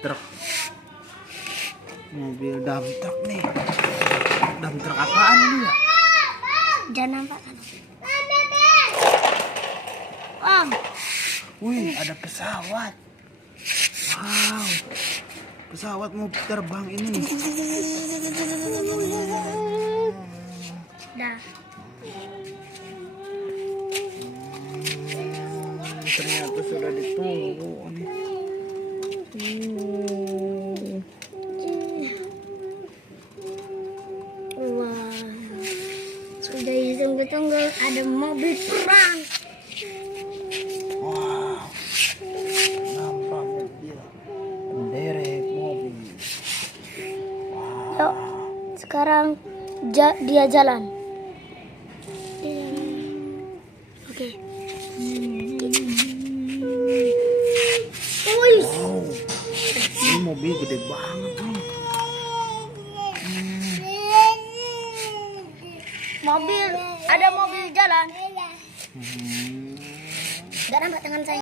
truk. Mobil dump truck nih. Dump truck apaan ini ya? Jangan nampak kan? Om. Wih, ada pesawat. Wow. Pesawat mau terbang ini. Dah. Ternyata sudah ditunggu nih. Wah. Sudah ditunggu-tunggu, ada mobil perang. Wow. Nampak mobil. Menderek mobil. Yuk, sekarang dia jalan. Oke. Wow. Ini mobil gede banget nih. Ada mobil jalan. Gak nampak tangan saya.